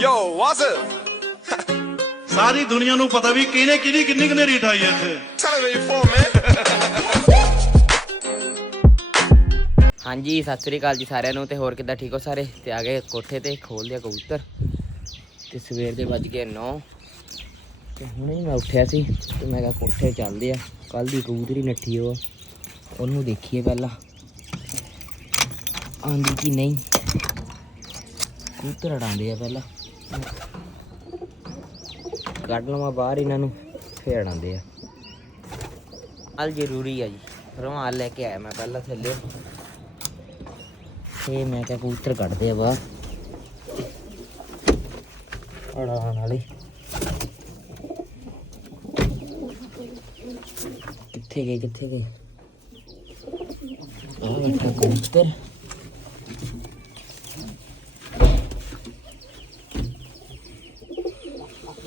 Yo, what's up? ਸਾਰੀ ਦੁਨੀਆ ਨੂੰ ਪਤਾ ਵੀ ਕਿਹਨੇ ਕਿਹਦੀ ਕਿੰਨੀ ਕਿੰਨੀ ਰੀਟ ਆਈ ਹੈ ਇੱਥੇ। Where you from, man. ਹਾਂਜੀ ਸਤਿ ਸ੍ਰੀ ਅਕਾਲ ਜੀ ਸਾਰਿਆਂ ਨੂੰ ਤੇ ਹੋਰ ਕਿੱਦਾਂ ਠੀਕ ਹੋ ਸਾਰੇ? ਤੇ ਆ ਗਏ ਕੋਠੇ ਤੇ ਖੋਲ ਲਿਆ ਕਬੂਤਰ। ਤੇ ਸਵੇਰ ਦੇ ਵੱਜ ਗਏ 9 ਤੇ ਹੁਣੇ ਹੀ ਮੈਂ ਉੱਠਿਆ ਸੀ ਤੇ ਮੈਂ ਕਿਹਾ ਕੋਠੇ ਚੱਲਦੇ ਆ। ਕੱਲ ਦੀ ਕਬੂਤਰੀ ਨੱਠੀ ਉਹ। ਉਹਨੂੰ ਦੇਖੀਏ ਪਹਿਲਾਂ। ਆਂਦੀ ਕਿ ਨਹੀਂ। ਕਬੂਤਰ ਅੜਾਉਂਦੇ ਆ ਪਹਿਲਾਂ। ਕੱਢ ਲਵਾਂ ਬਾਹਰ ਇਹਨਾਂ ਨੂੰ ਫੇਰ ਅੜਾਉਂਦੇ ਆ। al ਜ਼ਰੂਰੀ ਆ ਜੀ। ਰੁਮਾਲ ਲੈ ਕੇ ਆਇਆ ਮੈਂ ਪਹਿਲਾਂ ਥੱਲੇ। ਤੇ ਮੈਂ ਕਿਹਾ ਕਬੂਤਰ ਕੱਢਦੇ ਆ ਬਾਹਰ। ਅੜਾਉਣ ਵਾਲੇ। ਕਿੱਥੇ ਗਏ ਕਿੱਥੇ ਗਏ? ਆ ਬੈਠਾ ਕਬੂਤਰ।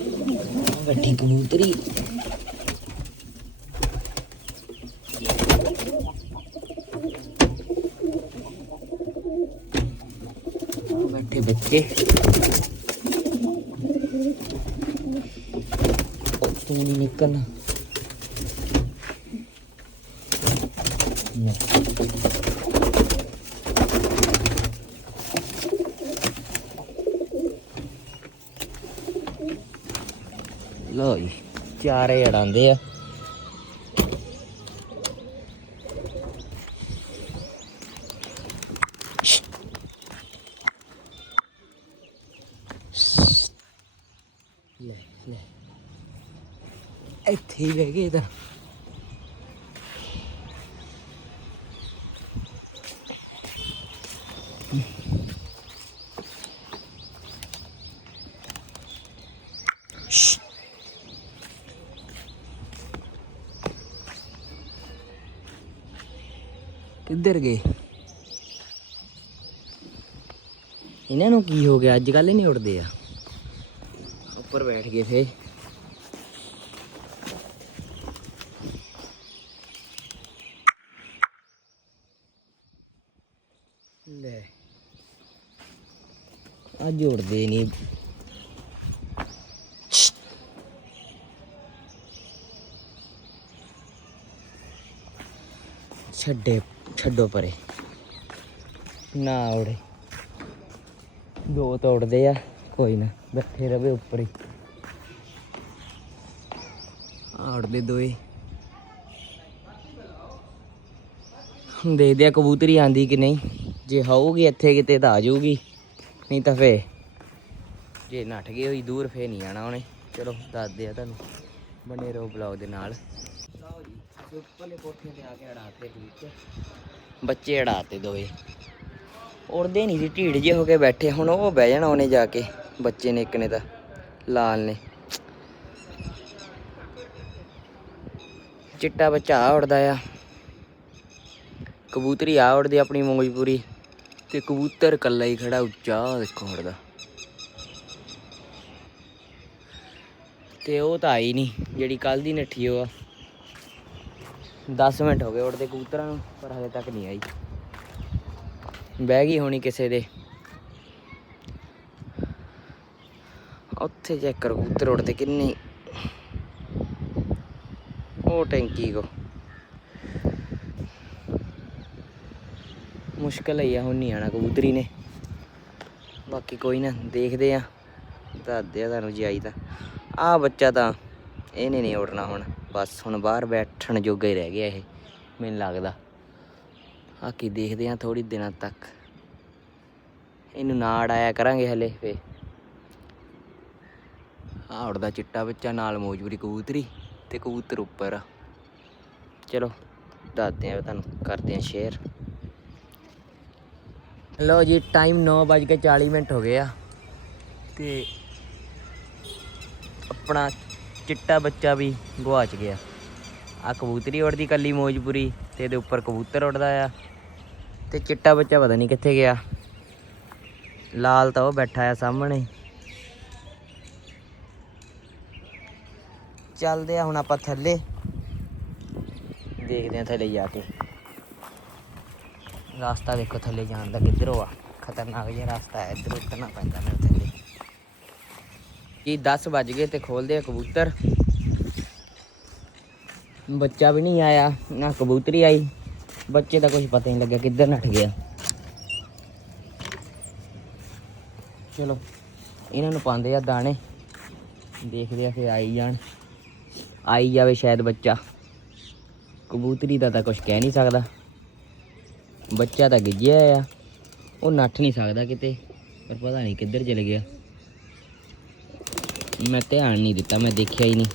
ਆਹ ਬੈਠੀ ਕਬੂਤਰੀ। ਆਹ ਬੈਠੇ ਬੱਚੇ। ਤੂੰ ਨਹੀਂ ਨਿਕਲਣਾ ਨਾ। ਲੋ ਜੀ ਚਾਰੇ ਅੜਾਉਂਦੇ ਆ। ਲੈ ਲੈ। ਇੱਥੇ ਹੀ ਬਹਿ ਗਏ ਤਾਂ ਕਿੱਧਰ ਗਏ। ਇਹਨਾਂ ਨੂੰ ਕੀ ਹੋ ਗਿਆ? ਅੱਜ ਕੱਲ ਹੀ ਨਹੀਂ ਉੱਡਦੇ ਆ। ਉੱਪਰ ਬੈਠ ਗਏ ਫੇ ਲੈ। ਅੱਜ ਉੱਡਦੇ ਨਹੀਂ। ਛੱਡੇ। ਛੱਡੋ ਪਰੇ। ਨਾ ਉੜੇ ਦੋ ਤਾਂ ਉੜਦੇ ਆ, ਕੋਈ ਨਾ, ਬੈਠੇ ਰਵੇ ਉੱਪਰ। ਹੀ ਆ ਉੜਦੇ ਦੋਏ। ਦੇਖਦੇ ਆ ਕਬੂਤਰੀ ਆਂਦੀ ਕਿ ਨਹੀਂ। ਜੇ ਹੋਊਗੀ ਇੱਥੇ ਕਿਤੇ ਤਾਂ ਆ ਜਾਊਗੀ, ਨਹੀਂ ਤਾਂ ਫੇ ਜੇ ਨੱਠ ਗਈ ਹੋਈ ਦੂਰ ਫੇ ਨਹੀਂ ਆਣਾ ਉਹਨੇ। ਚਲੋ, ਦੱਸਦੇ ਆ ਤੁਹਾਨੂੰ। ਬਣੇ ਰਹੋ ਬਲੌਗ ਦੇ ਨਾਲ। ਉੱਪਰਲੇ ਕੋਠੇ ਤੇ ਆ ਕੇ ਅੜਾਤੇ ਠੀਕ ਬੱਚੇ ਅੜਾਤੇ ਦੋਏ ਉੜਦੇ ਨਹੀਂ ਸੀ ਢੀੜ ਜੇ ਹੋ ਕੇ ਬੈਠੇ। ਹੁਣ ਉਹ ਬਹਿ ਜਾਣਾ ਉਹਨੇ ਜਾ ਕੇ, ਬੱਚੇ ਨੇ ਇੱਕ ਨੇ ਤਾਂ, ਲਾਲ ਨੇ। ਚਿੱਟਾ ਬੱਚਾ ਆ ਉੜਦਾ ਆ। ਕਬੂਤਰੀ ਆ ਉੜਦੀ ਆਪਣੀ ਮੌਜ ਪੂਰੀ। ਤੇ ਕਬੂਤਰ ਕੱਲਾ ਹੀ ਖੜਾ, ਉੱਚਾ ਆਹ ਦੇਖੋ ਉੜਦਾ। ਤੇ ਉਹ ਤਾਂ ਆਈ ਨਹੀਂ ਜਿਹੜੀ ਕੱਲ ਦੀ ਨੱਠੀ ਉਹ ਆ। 10 ਮਿੰਟ ਹੋ ਗਏ ਉੜਦੇ ਕਬੂਤਰਾਂ ਨੂੰ, ਪਰ ਹਜੇ ਤੱਕ ਨਹੀਂ ਆਈ। ਬਹਿ ਗਈ ਹੋਣੀ ਕਿਸੇ ਦੇ। ਉੱਥੇ ਚੈੱਕ ਕਰੋ ਕਬੂਤਰ ਉੜਦੇ ਕਿੰਨੇ? ਉਹ ਟੈਂਕੀ ਕੋ। ਮੁਸ਼ਕਲ ਹੀ ਆ ਹੁਣ ਨਹੀਂ ਆਣਾ ਕਬੂਤਰੀ ਨੇ। ਬਾਕੀ ਕੋਈ ਨਾ, ਦੇਖਦੇ ਆ ਦੱਸਦੇ ਆ ਤੁਹਾਨੂੰ ਜੇ ਆਈ ਤਾਂ। ਆ ਬੱਚਾ ਤਾਂ, ਇਹਨੇ ਨਹੀਂ ਉੜਨਾ ਹੁਣ। ਬਸ ਹੁਣ ਬਾਹਰ ਬੈਠਣ ਜੋਗਾ ਹੀ ਰਹਿ ਗਿਆ ਇਹ, ਮੈਨੂੰ ਲੱਗਦਾ। ਆ ਕੀ ਦੇਖਦੇ ਆ ਥੋੜੀ ਦਿਨਾਂ ਤੱਕ। ਇਹਨੂੰ ਨਾੜ ਆਇਆ ਕਰਾਂਗੇ ਹਲੇ ਫੇ। ਆ ਉੜਦਾ ਚਿੱਟਾ ਬੱਚਾ ਨਾਲ ਮੌਜੂਰੀ ਕਬੂਤਰੀ ਤੇ ਕਬੂਤਰ ਉੱਪਰ ਆ। ਚਲੋ, ਦੱਸਦੇ ਆ ਤੁਹਾਨੂੰ, ਕਰਦੇ ਆ ਸ਼ੇਅਰ ਲਓ ਜੀ ਟਾਈਮ 9:40 ਮਿੰਟ ਹੋ ਗਏ ਆ। ਤੇ ਆਪਣਾ ਚਿੱਟਾ ਬੱਚਾ ਵੀ ਗਵਾਚ ਗਿਆ। ਆ ਕਬੂਤਰੀ ਉੜਦੀ ਕੱਲੀ ਮੌਜਪੁਰੀ ਤੇ ਇਹਦੇ ਉੱਪਰ ਕਬੂਤਰ ਉੜਦਾ ਆ। ਤੇ ਚਿੱਟਾ ਬੱਚਾ ਪਤਾ ਨਹੀਂ ਕਿੱਥੇ ਗਿਆ। ਲਾਲ ਤਾਂ ਉਹ ਬੈਠਾ ਆ ਸਾਹਮਣੇ। ਚੱਲਦੇ ਆ ਹੁਣ ਆਪਾਂ ਥੱਲੇ। ਦੇਖਦੇ ਆ ਥੱਲੇ ਜਾ ਕੇ। ਰਾਸਤਾ ਦੇਖੋ ਥੱਲੇ ਜਾਣ ਦਾ ਕਿੱਧਰੋਂ ਆ। ਖਤਰਨਾਕ ਜਿਹਾ ਰਸਤਾ ਹੈ ਇੱਧਰੋਂ ਉਤਰਨਾ ਪੈਂਦਾ ਮੈਨੂੰ ਥੱਲੇ ਕਿ 10 ਵੱਜ ਗਏ ਤੇ ਖੋਲਦੇ ਆ ਕਬੂਤਰ। ਬੱਚਾ ਵੀ ਨਹੀਂ ਆਇਆ, ਨਾ ਕਬੂਤਰੀ ਆਈ। ਬੱਚੇ ਦਾ ਕੁਝ ਪਤਾ ਨਹੀਂ ਲੱਗਿਆ ਕਿੱਧਰ ਨੱਠ ਗਿਆ। ਚਲੋ, ਇਹਨਾਂ ਨੂੰ ਪਾਉਂਦੇ ਆ ਦਾਣੇ। ਦੇਖਦੇ ਆ ਫਿਰ ਆਈ ਜਾਣ। ਆਈ ਜਾਵੇ ਸ਼ਾਇਦ ਬੱਚਾ। ਕਬੂਤਰੀ ਦਾ ਤਾਂ ਕੁਝ ਕਹਿ ਨਹੀਂ ਸਕਦਾ। ਬੱਚਾ ਤਾਂ ਗਿੱਜਿਆ ਆ। ਉਹ ਨੱਠ ਨਹੀਂ ਸਕਦਾ ਕਿਤੇ, ਪਰ ਪਤਾ ਨਹੀਂ ਕਿੱਧਰ ਚਲੇ ਗਿਆ। ਮੈਂ ਧਿਆਨ ਨਹੀਂ ਦਿੱਤਾ, ਮੈਂ ਦੇਖਿਆ ਹੀ ਨਹੀਂ।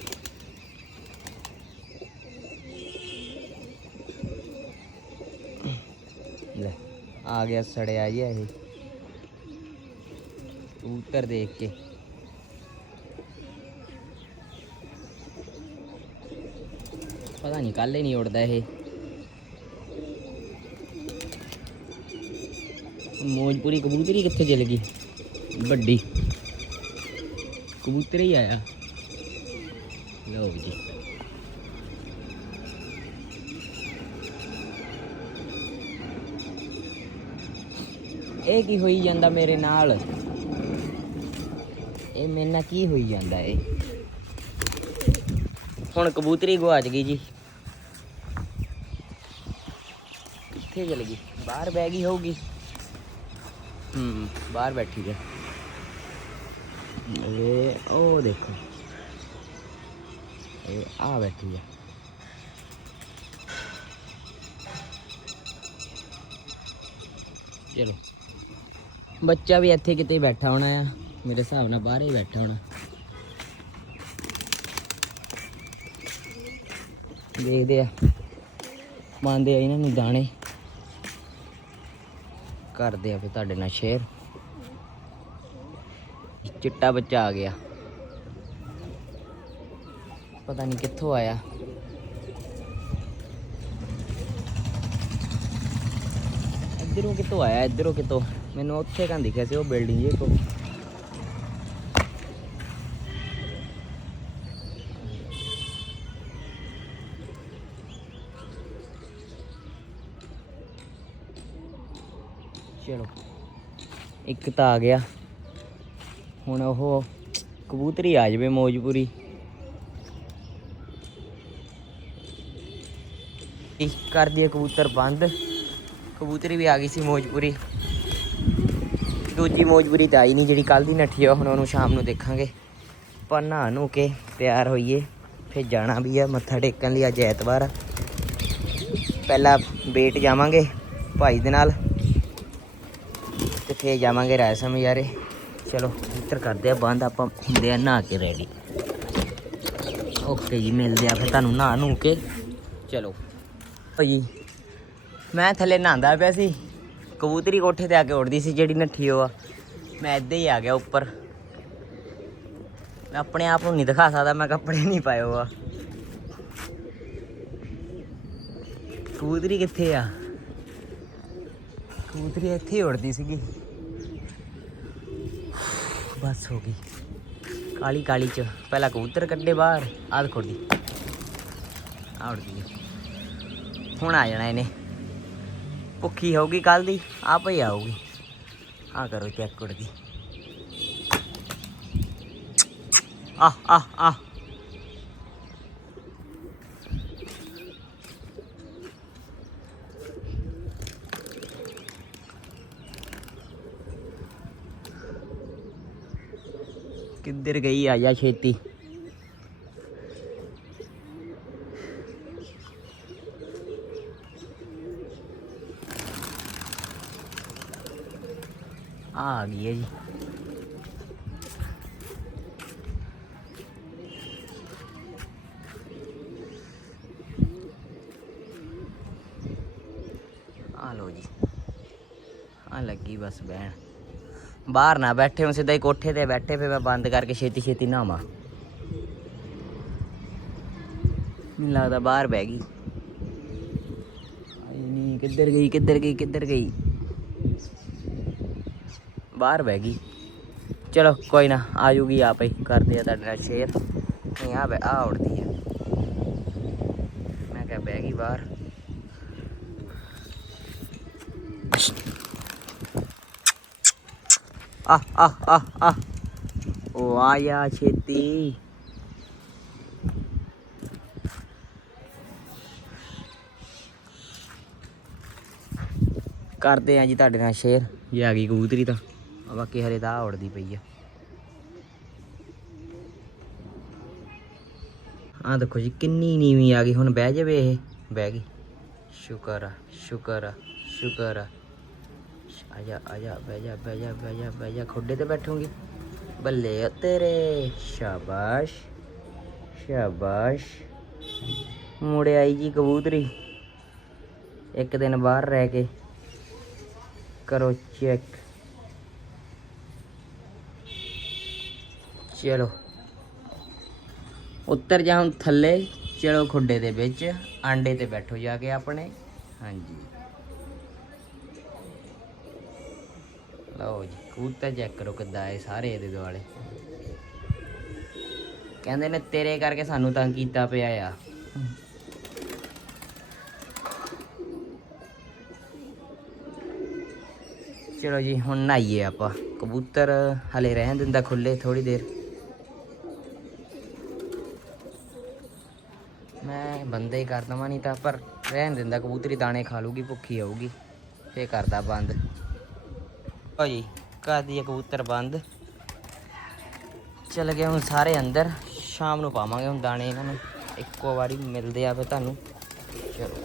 ਲੈ, ਆ ਗਿਆ ਸੜਿਆ ਜਿਹਾ ਇਹ। ਕਬੂਤਰ ਦੇਖ ਕੇ। ਪਤਾ ਨਹੀਂ ਕੱਲ ਹੀ ਨਹੀਂ ਉੜਦਾ ਇਹ। ਮੋਜਪੁਰੀ ਕਬੂਤਰੀ ਕਿੱਥੇ ਚਲ ਗਈ? ਵੱਡੀ। ਕਬੂਤਰ ਹੀ ਆਇਆ ਲਓ ਜੀ ਇਹ ਕੀ ਹੋਈ ਜਾਂਦਾ ਮੇਰੇ ਨਾਲ? ਇਹ ਮੇਰੇ ਨਾਲ ਕੀ ਹੋਈ ਜਾਂਦਾ ਇਹ ਹੁਣ ਕਬੂਤਰੀ ਗਵਾਚ ਗਈ ਜੀ। ਕਿੱਥੇ ਚਲ ਗਈ? ਬਾਹਰ ਬਹਿ ਗਈ ਹੋਊਗੀ। ਹੂੰ, ਬਾਹਰ ਬੈਠੀ ਹੈ ਇਹ ਉਹ ਦੇਖੋ ਇਹ ਆ ਬੈਠੀ ਹੈ ਚਲੋ ਬੱਚਾ ਵੀ ਇੱਥੇ ਕਿਤੇ ਬੈਠਾ ਹੋਣਾ ਆ ਮੇਰੇ ਹਿਸਾਬ ਨਾਲ ਬਾਹਰ ਹੀ ਬੈਠਾ ਹੋਣਾ ਦੇਖਦੇ ਆ ਪਾਉਂਦੇ ਆ ਇਹਨਾਂ ਨੂੰ ਦਾਣੇ ਕਰਦੇ ਆ ਫਿਰ ਤੁਹਾਡੇ ਨਾਲ ਸ਼ੇਅਰ ਚਿੱਟਾ ਬੱਚਾ ਆ ਗਿਆ। ਪਤਾ ਨਹੀਂ ਕਿੱਥੋਂ ਆਇਆ। ਇੱਧਰੋਂ ਕਿੱਥੋਂ ਆਇਆ, ਇੱਧਰੋਂ ਕਿੱਥੋਂ? ਮੈਨੂੰ ਉੱਥੇ ਕਾਂ ਦਿਖਿਆ ਸੀ, ਉਹ ਬਿਲਡਿੰਗ ਜੇ ਕੋ ਚਲੋ। ਇੱਕ ਤਾਂ ਆ ਗਿਆ। ਹੁਣ ਉਹ ਕਬੂਤਰੀ ਆ ਜਾਵੇ ਮੌਜਪੁਰੀ। ਇਹ ਕਰ ਦਿਏ ਕਬੂਤਰ ਬੰਦ। ਕਬੂਤਰੀ ਵੀ ਆ ਗਈ ਸੀ ਮੌਜਪੁਰੀ। ਦੂਜੀ ਮੌਜਪੁਰੀ ਤਾਂ ਆਈ ਨਹੀਂ, ਜਿਹੜੀ ਕੱਲ ਦੀ ਨੱਠੀ ਆ, ਹੁਣ ਉਹਨੂੰ ਸ਼ਾਮ ਨੂੰ ਦੇਖਾਂਗੇ। ਪਰ ਨਹਾ ਨੂੰ ਕੇ ਤਿਆਰ ਹੋਈਏ, ਫਿਰ ਜਾਣਾ ਵੀ ਆ ਮੱਥਾ ਟੇਕਣ ਲਈ ਅੱਜ ਐਤਵਾਰ। ਆ ਪਹਿਲਾਂ ਬੇਟ ਜਾਵਾਂਗੇ ਭਾਈ ਦੇ ਨਾਲ, ਤੇ ਫੇਰ ਜਾਵਾਂਗੇ ਰਾਇਸਮ ਯਾਰੇ ਚਲੋ ਇੱਧਰ ਕਰਦੇ ਆ, ਬੰਦ ਆਪਾਂ ਹੁੰਦੇ ਆ, ਨਹਾ ਕੇ ਰੈਡੀ ਓਕੇ ਜੀ, ਮਿਲਦੇ ਆ ਫਿਰ ਤੁਹਾਨੂੰ ਨਹਾ ਨੂੰ ਕੇ। ਚਲੋ। ਭਾਈ ਮੈਂ ਥੱਲੇ ਨਹਾਉਂਦਾ ਪਿਆ ਸੀ। ਕਬੂਤਰੀ ਕੋਠੇ ਤੇ ਆ ਕੇ ਉੱਡਦੀ ਸੀ, ਜਿਹੜੀ ਨੱਠੀ ਉਹ ਆ। ਮੈਂ ਇੱਦਾਂ ਹੀ ਆ ਗਿਆ ਉੱਪਰ। ਮੈਂ ਆਪਣੇ ਆਪ ਨੂੰ ਨਹੀਂ ਦਿਖਾ ਸਕਦਾ, ਮੈਂ ਕੱਪੜੇ ਨਹੀਂ ਪਾਏ ਹੋਆ ਕਬੂਤਰੀ ਕਿੱਥੇ ਆ? ਕਬੂਤਰੀ ਇੱਥੇ ਹੀ ਉੜਦੀ ਸੀਗੀ। ਬਸ ਹੋ ਗਈ। ਕਾਲੀ ਕਾਲੀ ਚ। ਪਹਿਲਾਂ ਕਬੂਤਰ ਕੱਢੇ ਬਾਹਰ ਆਦ ਖੋਡੀ ਆ ਉੜਦੀ ਹੈ ਹੁਣ ਆ ਜਾਣਾ ਇਹਨੇ। ਭੁੱਖੀ ਹੋਊਗੀ ਕੱਲ ਦੀ, ਆਪ ਹੀ ਆਊਗੀ। ਆ ਕਰੋ ਚੈੱਕ ਉੜਦੀ ਆ ਆ ਆ ਕਿੱਧਰ ਗਈ ਆ ਜਾ ਛੇਤੀ ਆ ਗਈ ਹੈ ਜੀ ਆ ਲੋ ਜੀ ਆ ਲੱਗੀ ਬਸ ਬਹਿਣ ਬਾਹਰ ਨਾ ਬੈਠੇ ਹਾਂ ਸਿੱਧਾ ਹੀ ਕੋਠੇ ਤੇ ਬੈਠੇ ਫੇ ਮੈਂ ਬੰਦ ਕਰਕੇ ਛੇਤੀ ਛੇਤੀ ਨਹਾਵਾਂ। ਮੈਨੂੰ ਲੱਗਦਾ ਬਾਹਰ ਬਹਿ ਗਈ। ਆਈ ਨਹੀਂ ਕਿੱਧਰ ਗਈ ਕਿੱਧਰ ਗਈ ਕਿੱਧਰ ਗਈ? ਬਾਹਰ ਬਹਿ ਗਈ। ਚਲੋ, ਕੋਈ ਨਾ, ਆ ਜੂਗੀ ਆਪੇ ਹੀ, ਕਰਦੇ ਆ ਤੁਹਾਡੇ ਨਾਲ ਸ਼ੇਅਰ ਨਹੀਂ ਆ ਬੈ ਆ ਉੜਦੀ ਆ। ਮੈਂ ਕਿਹਾ ਬਹਿ ਗਈ ਬਾਹਰ। ਆ ਆ ਆ ਆ ਉਹ ਆ ਜਾ ਛੇਤੀ ਕਰਦੇ ਆ ਜੀ ਤੁਹਾਡੇ ਨਾਲ ਸ਼ੇਅਰ ਜੇ ਆ ਗਈ ਕਬੂਤਰੀ ਤਾਂ। ਆ ਬਾਕੀ ਹਰੇ ਤਾਂ ਆਹ ਉੜਦੀ ਪਈ ਆ। ਆ ਦੇਖੋ ਜੀ ਕਿੰਨੀ ਨੀਵੀਂ ਆ ਗਈ। ਹੁਣ ਬਹਿ ਜਾਵੇ ਇਹ। ਬਹਿ ਗਈ। ਸ਼ੁਕਰ ਆ ਸ਼ੁਕਰ ਆ ਸ਼ੁਕਰ ਆ। ਆਜਾ ਆਜਾ ਬਹਿ ਜਾ ਬਹਿ ਜਾ ਬਹਿ ਜਾ, ਬਹਿ ਖੁੱਡੇ ਤੇ ਬੈਠੂਗੀ। ਬੱਲੇ ਓ ਤੇਰੇ। ਸ਼ਾਬਾਸ਼ ਸ਼ਾਬਾਸ਼। ਮੁੜੇ ਆਈ ਜੀ ਕਬੂਤਰੀ। ਇੱਕ ਦਿਨ ਬਾਹਰ ਰਹਿ ਕੇ। ਕਰੋ ਚੈੱਕ। ਚਲੋ। ਉੱਤਰ ਜਾ ਹੁਣ ਥੱਲੇ। ਚਲੋ ਖੁੱਡੇ ਦੇ ਵਿੱਚ। ਆਂਡੇ ਤੇ ਬੈਠੋ ਜਾ ਕੇ ਆਪਣੇ। ਹਾਂਜੀ। ਲਓ ਜੀ, ਕਬੂਤਰ ਚੈੱਕ ਕਰੋ ਕਿੱਦਾਂ ਆਏ ਸਾਰੇ ਇਹਦੇ ਦੁਆਲੇ। ਕਹਿੰਦੇ ਨੇ ਤੇਰੇ ਕਰਕੇ ਸਾਨੂੰ ਤੰਗ ਕੀਤਾ ਪਿਆ ਆ। ਚਲੋ ਜੀ, ਹੁਣ ਨਹਾਈਏ ਆਪਾਂ। ਕਬੂਤਰ ਹਲੇ ਰਹਿਣ ਦਿੰਦਾ ਖੁੱਲੇ ਥੋੜੀ ਦੇਰ। ਮੈਂ ਬੰਦੇ ਹੀ ਕਰ ਦਵਾਂ, ਨਹੀਂ ਤਾਂ ਪਰ ਰਹਿਣ ਦਿੰਦਾ, ਕਬੂਤਰੀ ਦਾਣੇ ਖਾ ਲੂਗੀ, ਭੁੱਖੀ ਆਊਗੀ। ਫੇਰ ਕਰਦਾ ਬੰਦ। ਓ ਜੀ ਕਰ ਦਈਏ ਕਬੂਤਰ ਬੰਦ। ਚਲ ਗਏ ਹੁਣ ਸਾਰੇ ਅੰਦਰ। ਸ਼ਾਮ ਨੂੰ ਪਾਵਾਂਗੇ ਹੁਣ ਦਾਣੇ ਇਹਨਾਂ ਨੂੰ। ਇੱਕੋ ਵਾਰੀ ਮਿਲਦੇ ਆ ਫੇ ਤੁਹਾਨੂੰ। ਚਲੋ।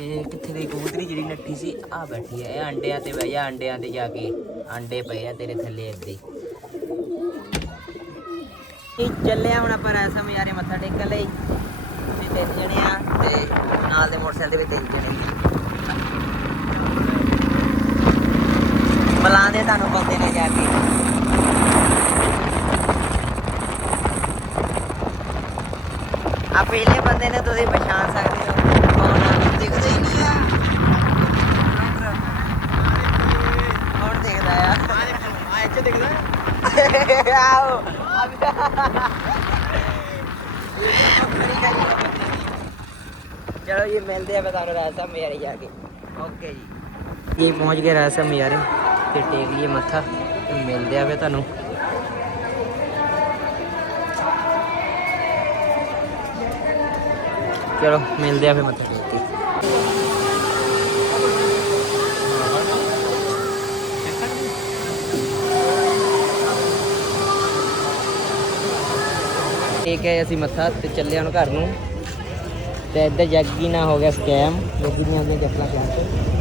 ਇਹ ਕਿੱਥੇ ਦੀ ਕਬੂਤਰੀ ਜਿਹੜੀ ਨੱਠੀ ਸੀ? ਆ ਬੈਠੀ ਹੈ ਇਹ ਅੰਡਿਆਂ ਤੇ ਬਹਿ ਜਾ ਆਂਡਿਆਂ ਤੇ ਜਾ ਕੇ। ਆਂਡੇ ਪਏ ਆ ਤੇਰੇ ਥੱਲੇ ਅੱਦੇ ਇਹ ਚੱਲਿਆ ਹੁਣ ਆਪਾਂ ਰੈਸਾ ਮਯਾਰੇ ਮੱਥਾ ਟੇਕਣ ਲਈ। ਅਸੀਂ ਤਿੰਨ ਜਣੇ ਆ ਤੇ ਨਾਲ ਦੇ ਮੋਟਰਸਾਈਕਲ ਦੇ ਵੀ ਤਿੰਨ ਜਣੇ ਬੁਲਾਉਂਦੇ ਤੁਹਾਨੂੰ ਬੰਦੇ ਨੇ ਜਾ ਕੇ। ਆ ਪਹਿਲੇ ਬੰਦੇ ਨੇ ਤੁਸੀਂ ਪਛਾਣ ਸਕਦੇ ਹੋ। ਕੌਣ ਆ ਦਿਖਦਾ ਹੀ ਨਹੀਂ ਆ। ਕੌਣ ਦਿਖਦਾ ਆ? ਆ ਇੱਥੇ ਦਿਖਦਾ ਆਓ। ਚਲੋ ਜੀ, ਮਿਲਦੇ ਆ ਮੈਂ ਤੁਹਾਨੂੰ ਰਾਸਾ ਮਿਆਰੇ ਜਾ ਕੇ। ਓਕੇ ਜੀ। ਜੀ ਪਹੁੰਚ ਗਏ ਰਾਸਾ ਮਿਆਰੇ ਤੇ ਟੇਕ ਲਈਏ ਮੱਥਾ ਤੇ ਮਿਲਦੇ ਆ ਫੇ ਤੁਹਾਨੂੰ। ਚਲੋ, ਮਿਲਦੇ ਆ ਫੇ ਮੱਥਾ ਟੇਕ ਕੇ। ਠੀਕ ਹੈ ਅਸੀਂ ਮੱਥਾ ਤੇ ਚੱਲੇ ਹੁਣ ਘਰ ਨੂੰ। ਤੇ ਇੱਧਰ ਜੱਗੀ ਨਾ ਹੋ ਗਿਆ ਸਕੈਮ ਜੱਗੀ ਦੀਆਂ ਉਹਦੀਆਂ ਚੱਪਲਾਂ ਪਹੁੰਚ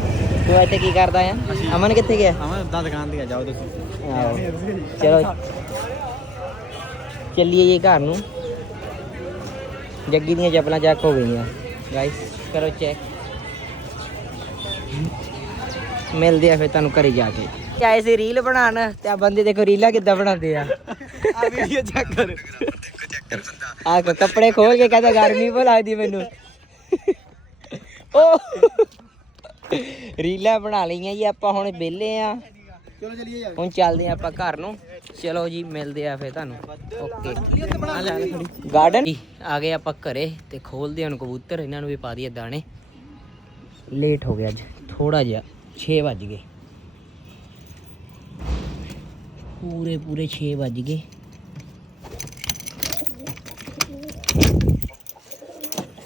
ਤੂੰ ਇੱਥੇ ਕੀ ਕਰਦਾ ਆ? ਅਮਨ ਕਿੱਥੇ ਗਿਆ? ਆਵਾਂ ਉਦਾਂ ਦੁਕਾਨ ਤੇ ਜਾਓ ਤੁਸੀਂ। ਚਲੋ ਚੱਲੀਏ ਜੀ ਘਰ ਨੂੰ। ਜੱਗੀ ਦੀਆਂ ਚੱਪਲਾਂ ਚੱਕ ਹੋ ਗਈਆਂ। ਗਾਇਸ ਕਰੋ ਚੈੱਕ ਮਿਲਦੇ ਆ ਫਿਰ ਤੁਹਾਨੂੰ ਘਰੇ ਜਾ ਕੇ। ਆਏ ਸੀ ਰੀਲ ਬਣਾਉਣ। ਤੇ ਆ ਬੰਦੇ ਦੇਖੋ ਰੀਲਾਂ ਕਿੱਦਾਂ ਬਣਾਉਂਦੇ ਆ। ਆ ਵੀਡੀਓ ਚੈੱਕ ਕਰ। ਆ ਕੱਪੜੇ ਖੋਲ ਕੇ ਕਹਿੰਦਾ ਗਰਮੀ ਬਹੁਤ ਲੱਗਦੀ ਮੈਨੂੰ। ਓ। ਰੀਲਾਂ ਬਣਾ ਲਈਆਂ ਜੀ ਆਪਾਂ ਹੁਣ ਵਿਹਲੇ ਆ। ਚਲੋ ਚਲੀਏ ਯਾਰ। ਹੁਣ ਚੱਲਦੇ ਆ ਆਪਾਂ ਘਰ ਨੂੰ। ਚਲੋ ਜੀ ਮਿਲਦੇ ਆ ਫੇਰ ਤੁਹਾਨੂੰ। ਓਕੇ। ਗਾਰਡਨ ਆ ਗਏ ਆਪਾਂ ਘਰੇ ਤੇ ਖੋਲਦੇ ਹਾਂ ਕਬੂਤਰ। ਇਹਨਾਂ ਨੂੰ ਵੀ ਪਾ ਦਈਏ ਦਾਣੇ। ਲੇਟ ਹੋ ਗਿਆ ਅੱਜ। ਥੋੜਾ ਜਿਹਾ 6 ਵੱਜ ਗਏ। ਪੂਰੇ ਪੂਰੇ 6 ਵੱਜ ਗਏ।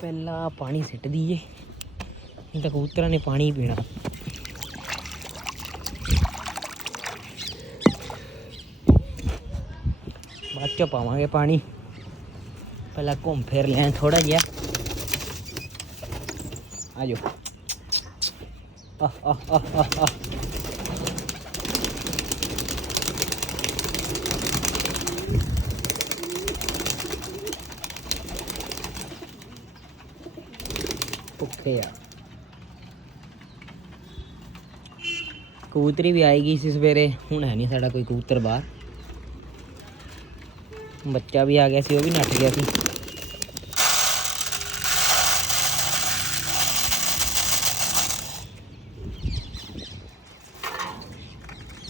ਪਹਿਲਾਂ ਪਾਣੀ ਸਿੱਟ ਦਈਏ। ਨਹੀਂ ਤਾਂ ਕਬੂਤਰਾਂ ਨੇ ਪਾਣੀ ਪੀਣਾ। ਬਾਅਦ ਚ ਪਾਵਾਂਗੇ ਪਾਣੀ। ਪਹਿਲਾਂ ਘੁੰਮ ਫਿਰ ਲੈਣ ਥੋੜਾ ਜਿਹਾ। ਆ ਆਹ ਆਹ ਆਹ ਆਹ। ਭੁੱਖੇ ਆ। ਕਬੂਤਰੀ ਵੀ ਆਈ ਗਈ ਸੀ ਸਵੇਰੇ। ਹੁਣ ਹੈ ਨਹੀਂ ਸਾਡਾ ਕੋਈ ਕਬੂਤਰ ਬਾਹਰ। ਬੱਚਾ ਵੀ ਆ ਗਿਆ ਸੀ, ਉਹ ਵੀ ਨੱਠ ਗਿਆ ਸੀ।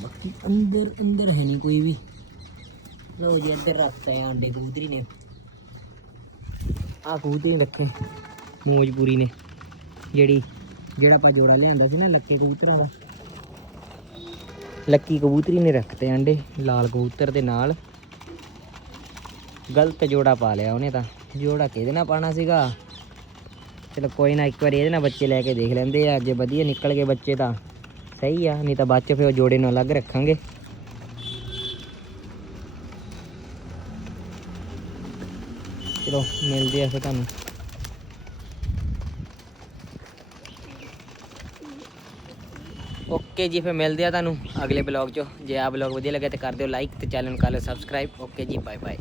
ਬਾਕੀ ਅੰਦਰ ਅੰਦਰ ਹੈ ਨਹੀਂ ਕੋਈ ਵੀ। ਲਓ ਜੀ, ਇੱਧਰ ਰੱਖਤਾ ਹੈ ਅੰਡੇ ਕਬੂਤਰੀ ਨੇ। ਆ ਕਬੂਤਰੀ ਰੱਖੇ, ਮੌਜਪੂਰੀ ਨੇ। ਜਿਹੜੀ ਜਿਹੜਾ ਆਪਾਂ ਜੋੜਾ ਲਿਆਂਦਾ ਸੀ ਨਾ, ਲੱਕੇ ਕਬੂਤਰਾਂ ਦਾ। ਲੱਕੀ ਕਬੂਤਰੀ ਨੇ ਰੱਖਤੇ ਅੰਡੇ ਲਾਲ ਕਬੂਤਰ ਦੇ ਨਾਲ। ਗਲਤ ਜੋੜਾ ਪਾ ਲਿਆ ਉਹਨੇ ਤਾਂ। ਜੋੜਾ ਕਿਹਦੇ ਨਾਲ ਪਾਣਾ ਸੀਗਾ? ਚਲੋ ਕੋਈ ਨਾ, ਇੱਕ ਵਾਰੀ ਇਹਦੇ ਨਾਲ ਬੱਚੇ ਲੈ ਕੇ ਦੇਖ ਲੈਂਦੇ ਆ। ਜੇ ਵਧੀਆ ਨਿਕਲ ਗਏ ਬੱਚੇ ਤਾਂ ਸਹੀ ਆ, ਨਹੀਂ ਤਾਂ ਬਾਅਦ ਚ ਫਿਰ ਉਹ ਜੋੜੇ ਨੂੰ ਅਲੱਗ ਰੱਖਾਂਗੇ। ਚਲੋ, ਮਿਲਦੇ ਆ ਫਿਰ ਤੁਹਾਨੂੰ। ਓਕੇ ਜੀ, ਫਿਰ ਮਿਲਦੇ ਆ ਤੁਹਾਨੂੰ ਅਗਲੇ ਬਲੌਗ 'ਚ। ਜੇ ਆ ਬਲੌਗ ਵਧੀਆ ਲੱਗਿਆ ਤੇ ਕਰ ਦਿਓ ਲਾਈਕ ਤੇ ਚੈਨਲ ਨੂੰ ਕਰ ਲਓ subscribe okay ji bye bye